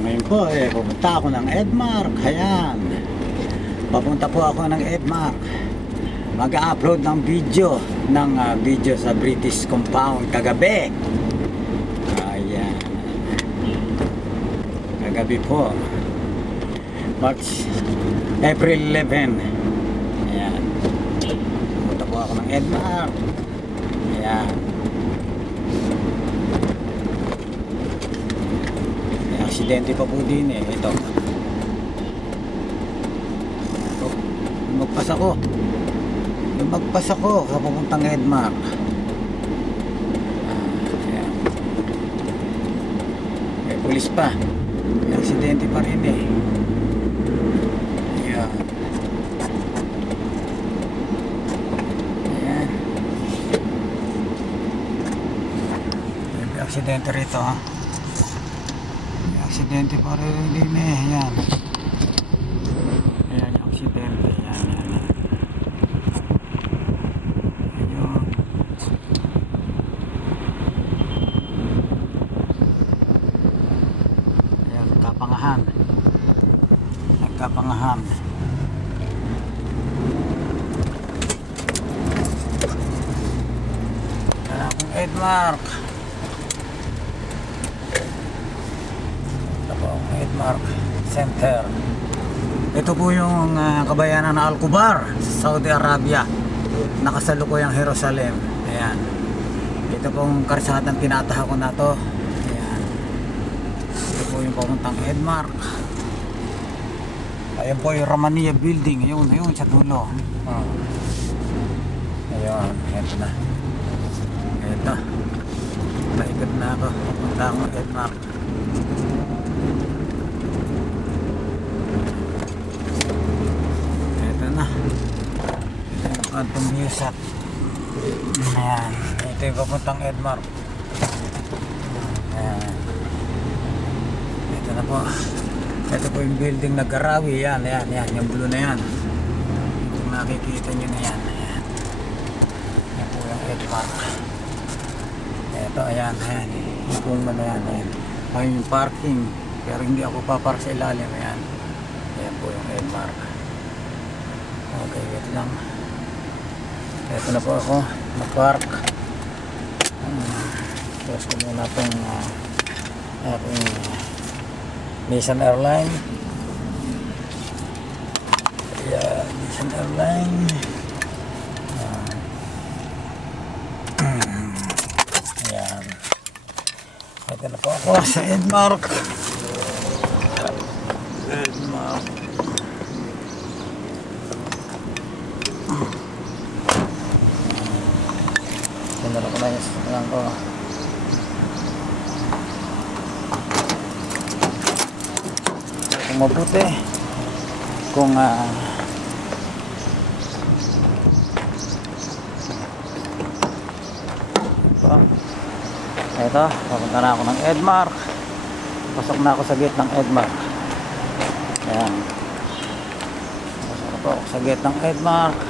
Ngayon po, pupunta ako ng Edmark. Ayan. Papunta po ako ng Edmark. Mag-upload ng video sa British Compound kagabi. Ayan. Kagabi po. April 11. Ayan. Pupunta po ako ng Edmark. Ayan. May aksidente pa po din eh. Ito. Lumagpas ako sa papuntang Edmark. Ayan. May pulis pa. May aksidente pa rin eh. Ayan. Ayan. May aksidente rito ha. May aksidente pa rin din eh. Ayan. Ayan yung aksidente. Ayan. Nagkapangahan. Yan akong Edmark. Ito po ang Edmark Center. Ito po yung kabayanan na Al-Kubar sa Saudi Arabia, nakasalukuyang Jerusalem. Ayan. Ito pong karsadang tinataha ko na to. Ayan. Ito po yung papuntang Edmark. Ayan po yung Ramania Building. Ayun sa dulo. Ayun, eto na. Eto. Paikot na ako. Papunta akong Edmark. Eto na. Ito yung kantong Newsat. Ayan. Ito yung papuntang Edmark. Ayan. Ito na po. Ito po yung building na Garawi. Yan. Yung blue na yan. Kung nakikita nyo na yan. Ayan. Yan po yung Edmark. Ito, ayan. Yung po na yan. Ayun yung parking. Pero hindi ako papark sa ilalim. Ayan. Ayan po yung Edmark. Okay, wait lang. Ito na po ako. Na-park. Tapos ko muna itong aking Nissan Airline. Ayan, Nissan Airline. Ayan. Ito na po ako sa Edmark. Edmark. Tinala ko na yung sasakyan ko. Mabuti kung ito, papunta na ako ng Edmark. Pasok na ako sa gate ng Edmark. Ayan, pasok na po ako sa gate ng Edmark.